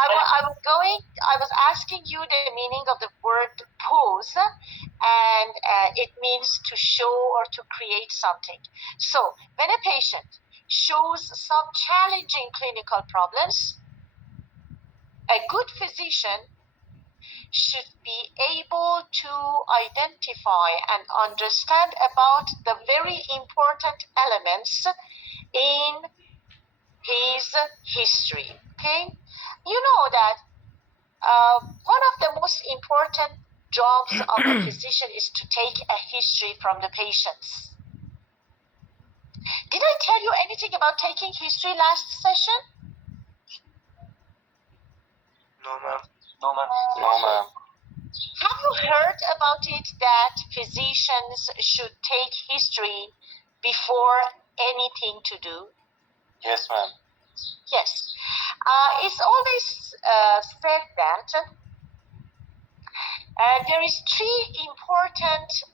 I was asking you the meaning of the word pose, and it means to show or to create something. So when a patient shows some challenging clinical problems, a good physician should be able to identify and understand about the very important elements in his history. Okay, you know that one of the most important jobs of a physician is to take a history from the patients. Did I tell you anything about taking history last session? No, ma'am. No, ma'am. No, ma'am. Have you heard about it that physicians should take history before anything to do? Yes, ma'am. Yes. It's always said that there is three important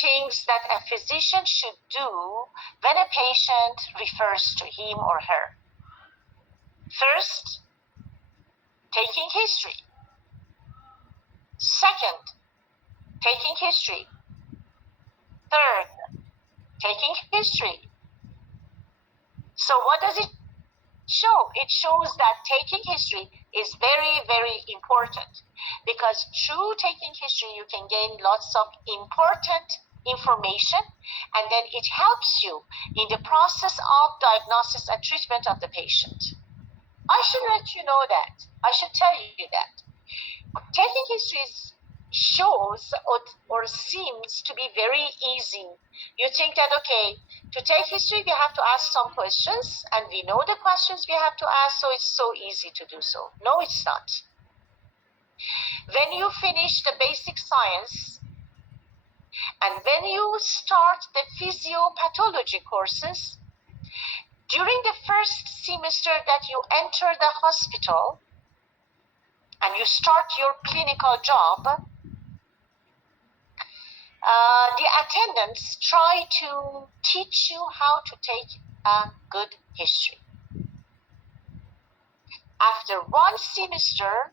things that a physician should do when a patient refers to him or her. First, taking history. Second, taking history. Third, taking history. So what does it show? It shows that taking history is very, very important, because through taking history you can gain lots of important information, and then it helps you in the process of diagnosis and treatment of the patient. I should let you know that. I should tell you that. Taking history shows or seems to be very easy. You think that, okay, to take history we have to ask some questions, and we know the questions we have to ask, so it's so easy to do so. No, it's not. When you finish the basic science and when you start the physiopathology courses, during the first semester that you enter the hospital and you start your clinical job, the attendants try to teach you how to take a good history. After one semester,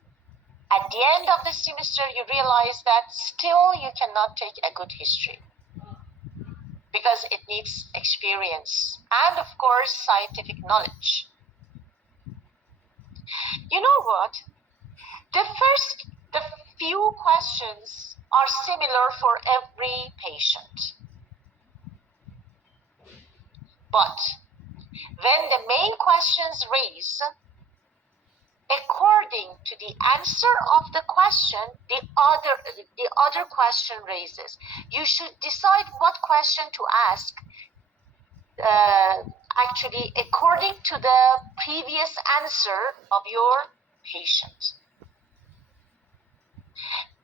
at the end of the semester, you realize that still you cannot take a good history, because it needs experience and, of course, scientific knowledge. You know what? The few questions are similar for every patient. But when the main questions raise, according to the answer of the question, the other question raises. You should decide what question to ask, actually according to the previous answer of your patient.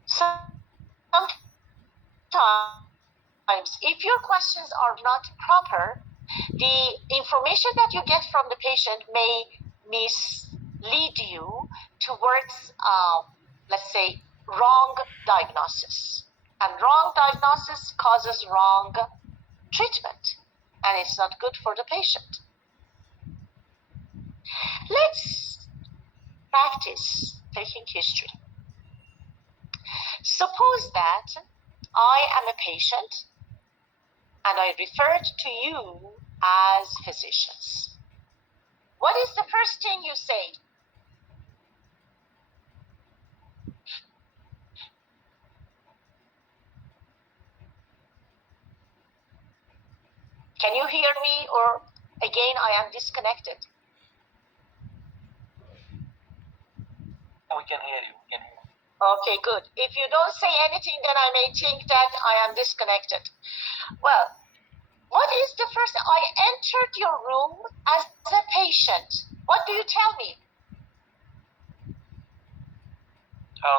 Sometimes, if your questions are not proper, the information that you get from the patient may mislead you towards, let's say, wrong diagnosis. And wrong diagnosis causes wrong treatment, and it's not good for the patient. Let's practice taking history. Suppose that I am a patient and I referred to you as physicians. What is the first thing you say? Can you hear me, or again I am disconnected? We can hear you. We can hear you. Okay, good. If you don't say anything, then I may think that I am disconnected. Well, what is the first? I entered your room as a patient. What do you tell me?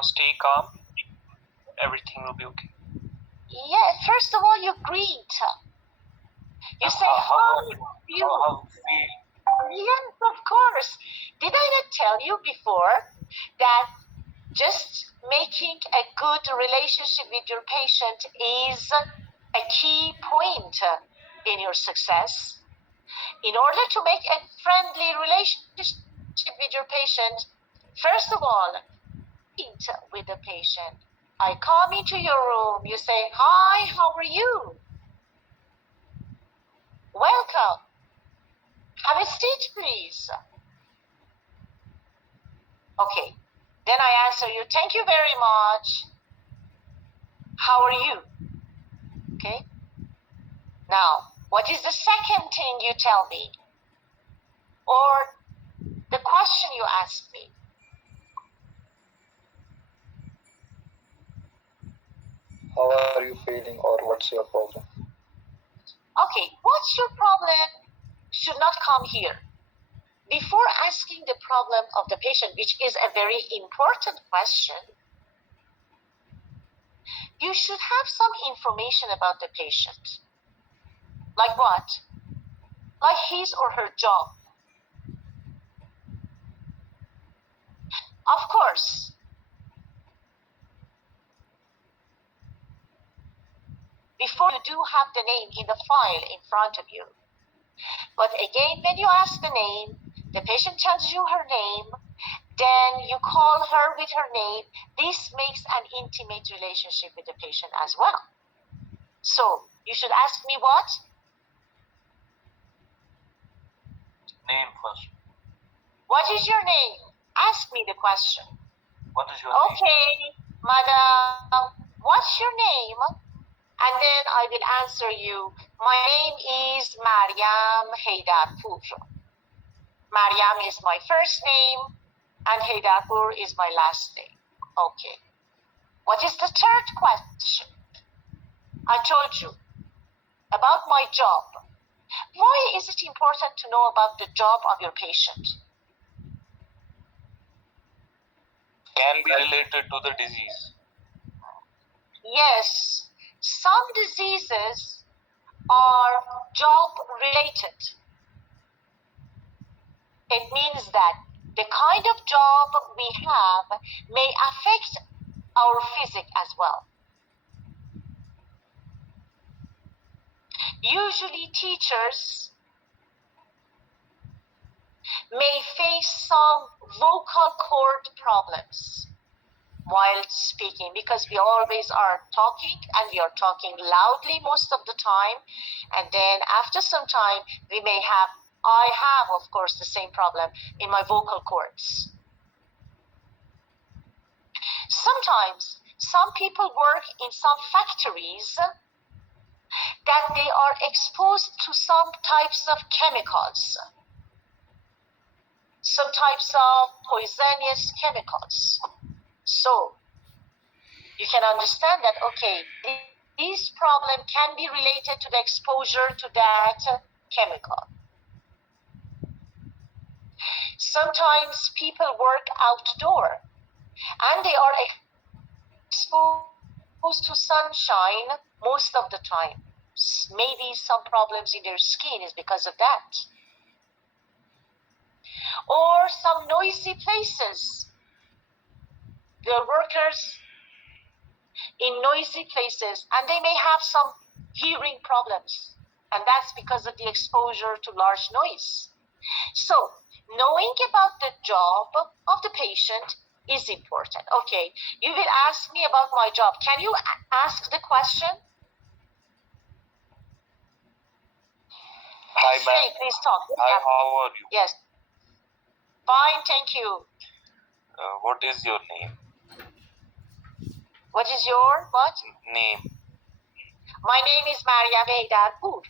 Stay calm. Everything will be okay. Yeah, first of all, you greet. You say, how do you feel? How you feel? Yes, of course. Did I not tell you before that just making a good relationship with your patient is a key point in your success? In order to make a friendly relationship with your patient, first of all, meet with the patient. I come into your room, you say, "Hi, how are you? Welcome. Have a seat, please." Okay. Then I answer you, "Thank you very much. How are you?" Okay. Now, what is the second thing you tell me? Or the question you ask me? How are you feeling, or what's your problem? Okay, what's your problem should not come here. Before asking the problem of the patient, which is a very important question, you should have some information about the patient. Like what? Like his or her job. Of course, before you do have the name in the file in front of you. But again, when you ask the name, the patient tells you her name, then you call her with her name. This makes an intimate relationship with the patient as well. So you should ask me what? Name first. What is your name? Ask me the question. What is your name? Okay, madam, what's your name? And then I will answer you, my name is Maryam Haydarpur. Maryam is my first name and Haydarpur is my last name. Okay. What is the third question? I told you about my job. Why is it important to know about the job of your patient? Can be related to the disease. Yes, some diseases are job related. It means that the kind of job we have may affect our physique as well. Usually teachers may face some vocal cord problems while speaking, because we always are talking and we are talking loudly most of the time, and then after some time I have of course the same problem in my vocal cords. Sometimes some people work in some factories that they are exposed to some types of chemicals, some types of poisonous chemicals. So you can understand that, okay, this problem can be related to the exposure to that chemical. Sometimes people work outdoor and they are exposed to sunshine most of the time. Maybe some problems in their skin is because of that. Or some noisy places. There are workers in noisy places and they may have some hearing problems, and that's because of the exposure to large noise. So knowing about the job of the patient is important. Okay, you will ask me about my job. Can you ask the question? Hi, ma'am. Please talk. Hi, how are you? Yes. Fine, thank you. What is your name? What is your what? Name. My name is Maryam Haydarpur.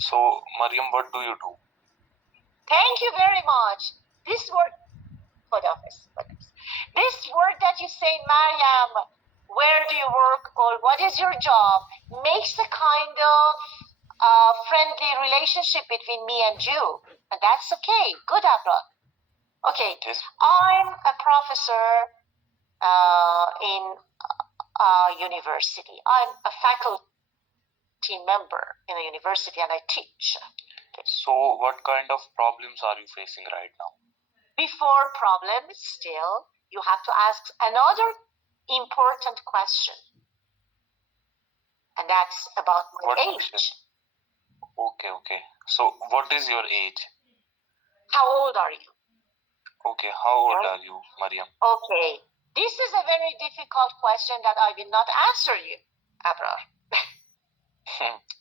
So, Mariam, what do you do? Thank you very much. This word that you say, Maryam, where do you work or what is your job, makes a kind of friendly relationship between me and you. And that's okay. Good, Abra. Okay. Yes. I'm a professor in university. I'm a faculty member in a university and I teach. Okay. So, what kind of problems are you facing right now? Before problems, still, you have to ask another important question. And that's about my age. Okay. So, what is your age? How old are you? Okay, how old are you, Mariam? Okay, this is a very difficult question that I will not answer you, Abrar.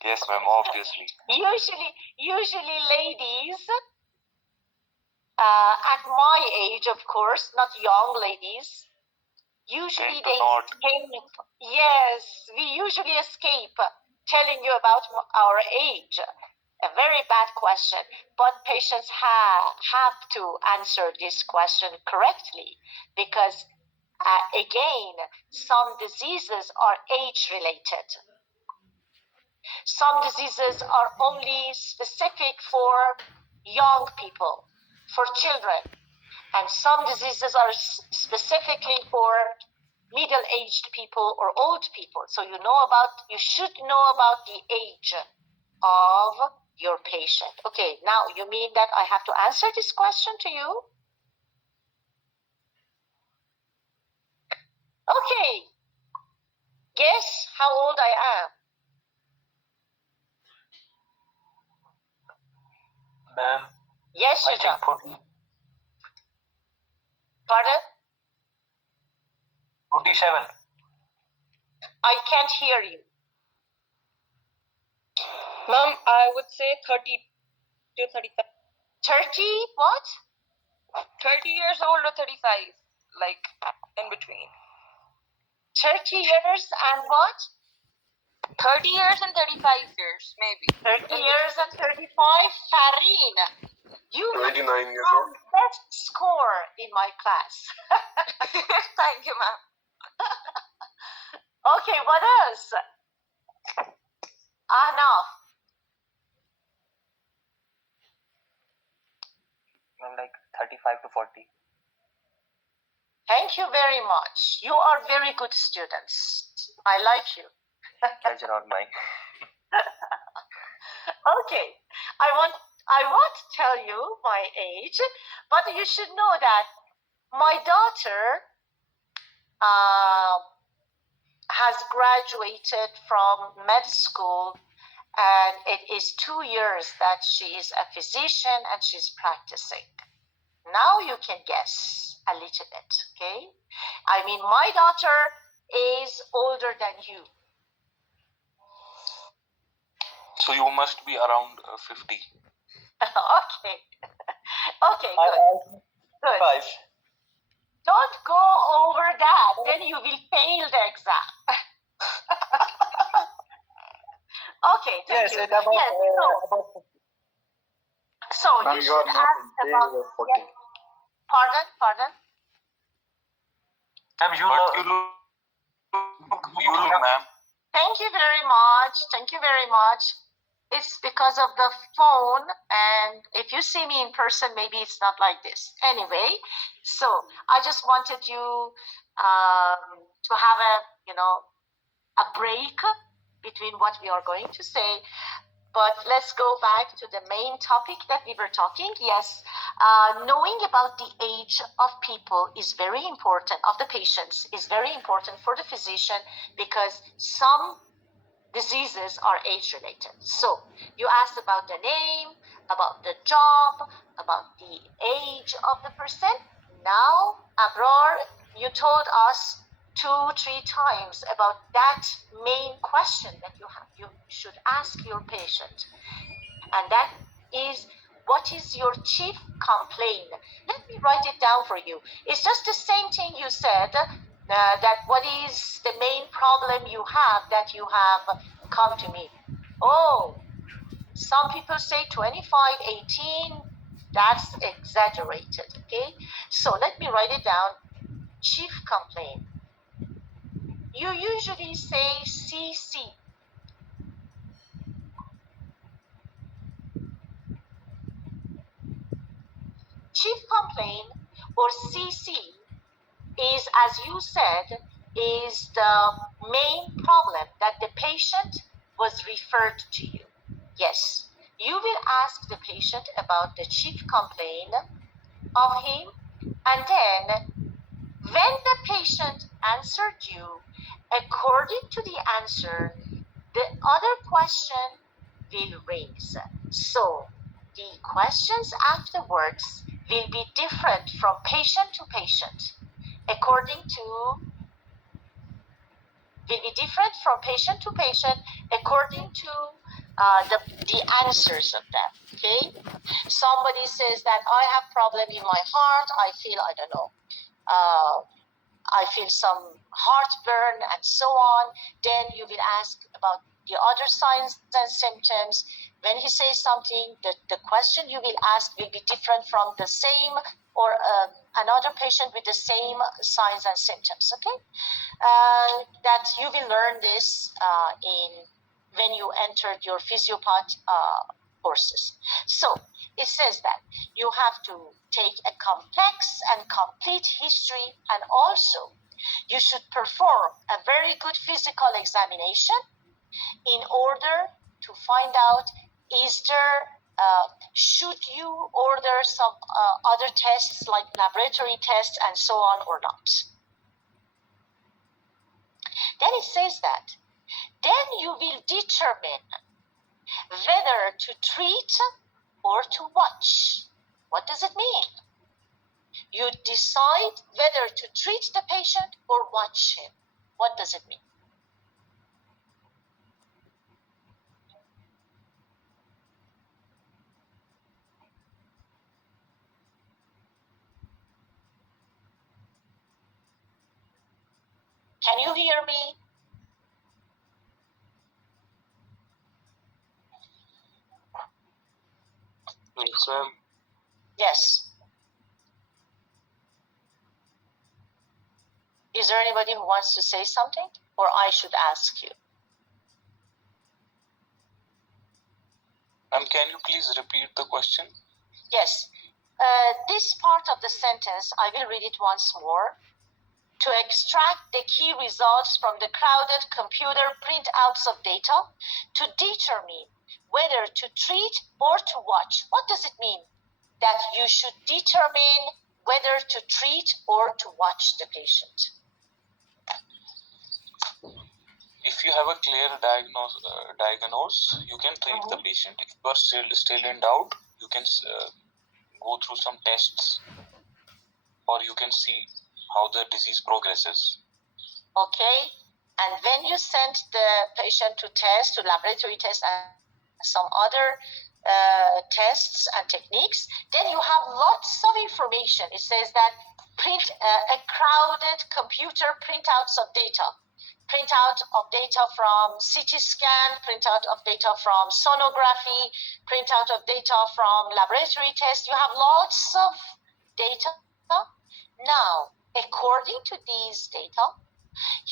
Yes, ma'am, obviously. Usually ladies, at my age, of course, not young ladies, usually Tend to they not. Yes, we usually escape telling you about our age. A very bad question, but patients have to answer this question correctly because, again, some diseases are age-related. Some diseases are only specific for young people, for children, and some diseases are specifically for middle-aged people or old people. So you should know about the age of your patient. Okay, now you mean that I have to answer this question to you? Okay, guess how old I am. Ma'am, Yes, I Shuja. think 40, Pardon? 47. I can't hear you. Ma'am, I would say 30 to 35. 30 what? 30 years old or 35, like in between. 30 years and what? 30 years and 35 years, maybe. 30 years and 35. Farin, you 29 years have old. best score in my class. Thank you, ma'am. Okay, what else? Ahnaf. Ma'am, like 35 to 40. Thank you very much. You are very good students. I like you. Pleasure on mine. Okay, I want to tell you my age, but you should know that my daughter has graduated from med school, and it is 2 years that she is a physician and she's practicing. Now you can guess a little bit, okay? I mean, my daughter is older than you. So you must be around 50. Okay. Okay, good. Good. 5. Don't go over that, then you will fail the exam. Okay, thank you. About, Yes, so Ma'am, you you are should not ask in about... age of 40. Yes. Pardon? Ma'am, you But know. you look, ma'am. Thank you very much. Thank you very much. It's because of the phone, and if you see me in person, maybe it's not like this. Anyway, so I just wanted you to have a break between what we are going to say. But let's go back to the main topic that we were talking. Yes, knowing about the age of people is very important, of the patients is very important for the physician, because some diseases are age-related. So you asked about the name, about the job, about the age of the person. Now, Abrar, you told us 2-3 times about that main question that you should ask your patient, and that is, what is your chief complaint? Let me write it down for you. It's just the same thing you said, that what is the main problem you have that you have come to me. Oh, some people say 25, 18, that's exaggerated, okay? So let me write it down. Chief complaint. You usually say CC. Chief complaint, or CC, is, as you said, is the main problem that the patient was referred to you. Yes, you will ask the patient about the chief complaint of him, and then when the patient answered you, according to the answer, the other question will raise. So the questions afterwards, will be different from patient to patient according to the answers of that. Okay, somebody says that I have problem in my heart. I feel I feel some heartburn and so on. Then you will ask about the other signs and symptoms. When he says something, the question you will ask will be different from the same or another patient with the same signs and symptoms. Okay, that you will learn this when you entered your physiopath courses. So it says that you have to take a complex and complete history, and also you should perform a very good physical examination in order to find out should you order some other tests like laboratory tests and so on or not. Then it says that then you will determine whether to treat or to watch. What does it mean? You decide whether to treat the patient or watch him. What does it mean? Can you hear me? Yes, ma'am. Yes. Is there anybody who wants to say something, or I should ask you? Ma'am, can you please repeat the question? Yes. This part of the sentence, I will read it once more. To extract the key results from the crowded computer printouts of data to determine whether to treat or to watch. What does it mean? That you should determine whether to treat or to watch the patient. If you have a clear diagnose, you can treat the patient. If you are still in doubt, you can go through some tests, or you can see how the disease progresses. Okay, and when you send the patient to laboratory tests and some other tests and techniques, then you have lots of information. It says that print a crowded computer printouts of data. Printout of data from CT scan, printout of data from sonography, printout of data from laboratory tests. You have lots of data. Now, according to these data,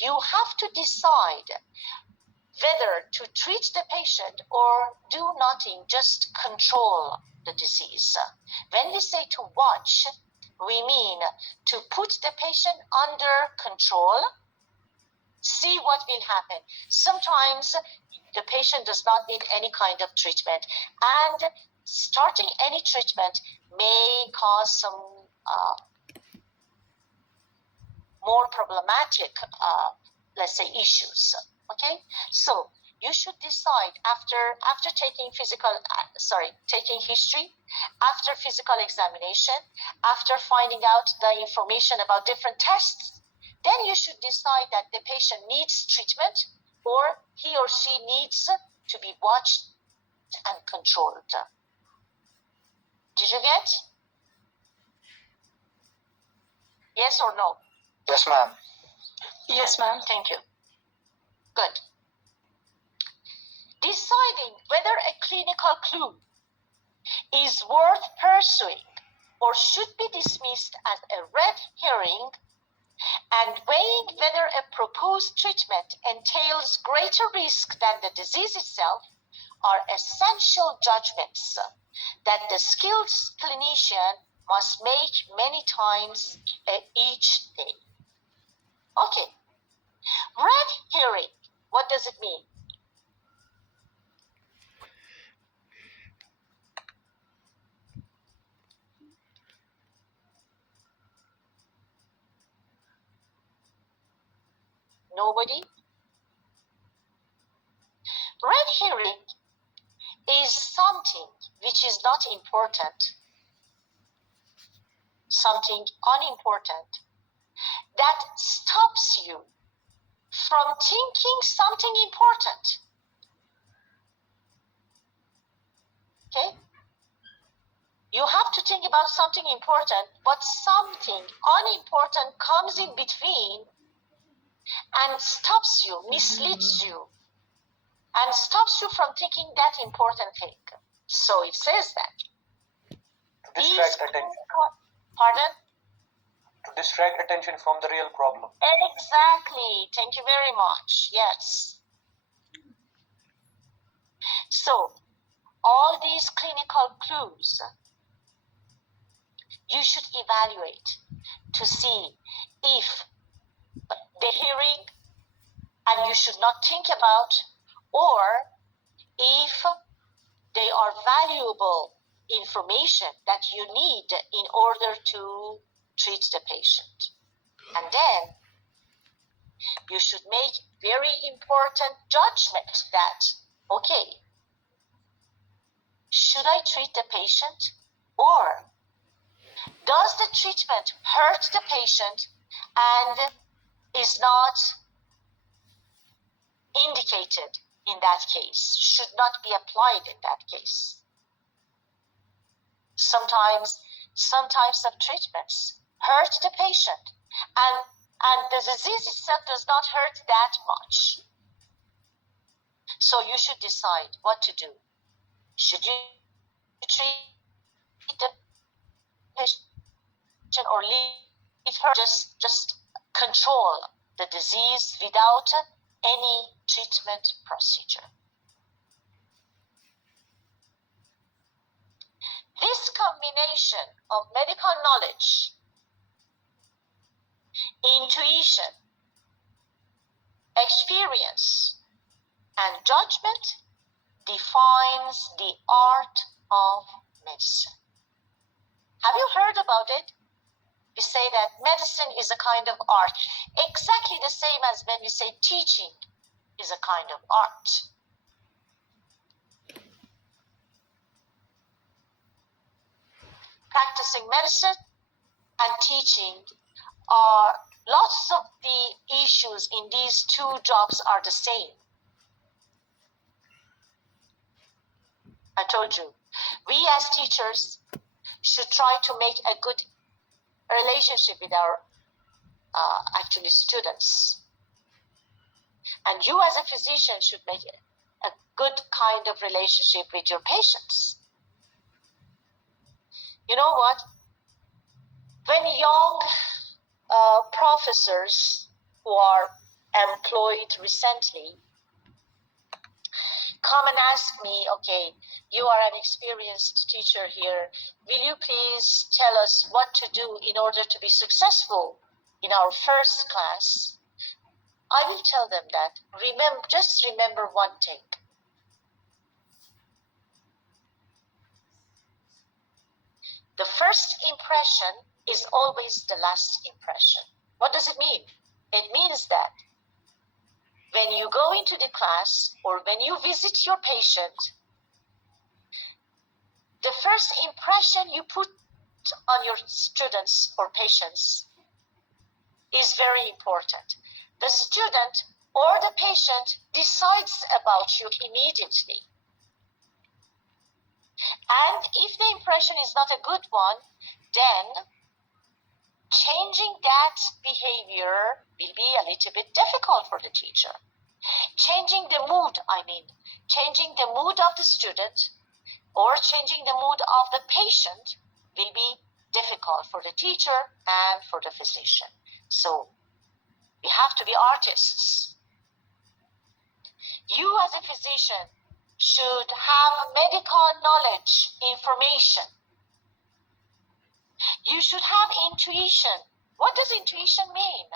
you have to decide whether to treat the patient or do nothing, just control the disease. When we say to watch, we mean to put the patient under control, see what will happen. Sometimes the patient does not need any kind of treatment, and starting any treatment may cause some more problematic, let's say, issues. Okay, so you should decide after taking taking history, after physical examination, after finding out the information about different tests. Then you should decide that the patient needs treatment or he or she needs to be watched and controlled. Did you get? Yes or no? Yes, ma'am. Yes, ma'am. Thank you. Good. Deciding whether a clinical clue is worth pursuing or should be dismissed as a red herring, and weighing whether a proposed treatment entails greater risk than the disease itself are essential judgments that the skilled clinician must make many times each day. Okay, red herring, what does it mean? Nobody? Red herring is something which is not important. something unimportant, that stops you from thinking something important. Okay? You have to think about something important, but something unimportant comes in between and stops you, misleads you, and stops you from thinking that important thing. So it says that. To distract attention. Pardon? To distract attention from the real problem. Exactly. Thank you very much. Yes. So, all these clinical clues, you should evaluate to see if they're hearing and you should not think about, or if they are valuable information that you need in order to treat the patient. And then you should make very important judgment that, okay, should I treat the patient, or does the treatment hurt the patient and is not indicated in that case, should not be applied in that case? Sometimes some types of treatments hurt the patient, and the disease itself does not hurt that much. So you should decide what to do. Should you treat the patient or leave her, just control the disease without any treatment procedure? This combination of medical knowledge, intuition, experience, and judgment defines the art of medicine. Have you heard about it? We say that medicine is a kind of art, exactly the same as when we say teaching is a kind of art. Practicing medicine and teaching are lots of the issues in these two jobs are the same. I told you, we as teachers should try to make a good relationship with our actually students. And you as a physician should make a good kind of relationship with your patients. You know what? When young professors who are employed recently come and ask me, okay, you are an experienced teacher here, will you please tell us what to do in order to be successful in our first class? I will tell them that, just remember one thing. The first impression is always the last impression. What does it mean? It means that when you go into the class or when you visit your patient, the first impression you put on your students or patients is very important. The student or the patient decides about you immediately. And if the impression is not a good one, then changing that behavior will be a little bit difficult for the teacher. Changing the mood of the student or changing the mood of the patient will be difficult for the teacher and for the physician. So we have to be artists. You as a physician should have medical knowledge, information. You should have intuition. What does intuition mean?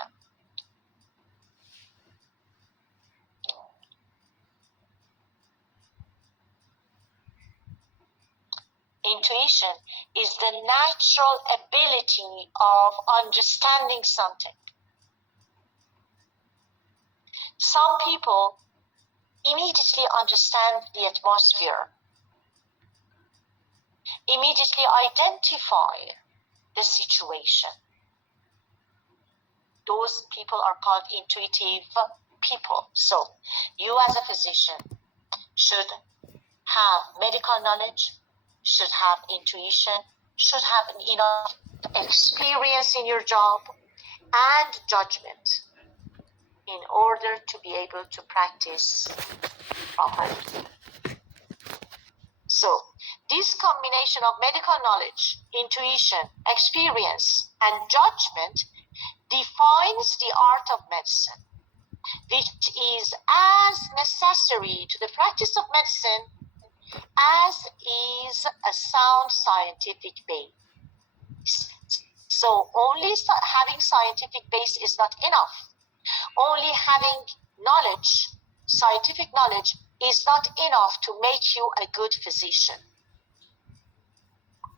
Intuition is the natural ability of understanding something. Some people immediately understand the atmosphere, immediately identify the situation. Those people are called intuitive people. So you as a physician should have medical knowledge, should have intuition, should have enough experience in your job and judgment in order to be able to practice properly. So this combination of medical knowledge, intuition, experience, and judgment defines the art of medicine, which is as necessary to the practice of medicine as is a sound scientific base. So only having scientific base is not enough. Only having knowledge, scientific knowledge, is not enough to make you a good physician.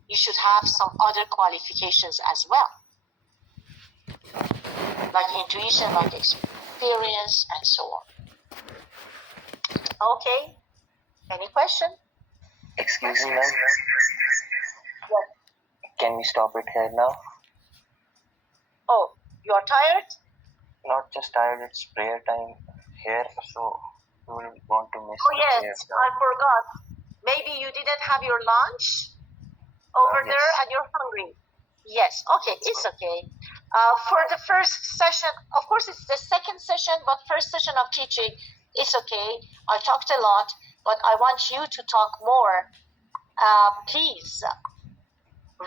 You should have some other qualifications as well, like intuition, like experience, and so on. Okay, any question? Excuse me, ma'am. Yes. Can we stop it here now? Oh, you're tired? Not just tired, it's prayer time here, so we will want to miss Oh the yes, prayers now. I forgot. Maybe you didn't have your lunch over Yes. there and you're hungry. Yes, okay, it's okay. For the first session, of course it's the second session, but first session of teaching, it's okay. I talked a lot, but I want you to talk more. Please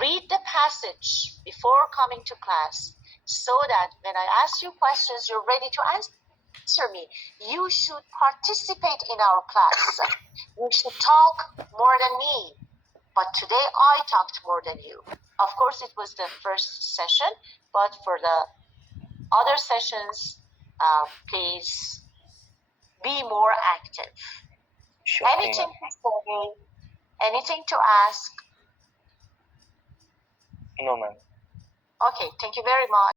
read the passage before coming to class so that when I ask you questions, you're ready to answer me. You should participate in our class. You should talk more than me. But today I talked more than you. Of course, it was the first session, but for the other sessions, please be more active. Sure thing, Anything ma'am. to say, anything to ask? No, ma'am. Okay, thank you very much.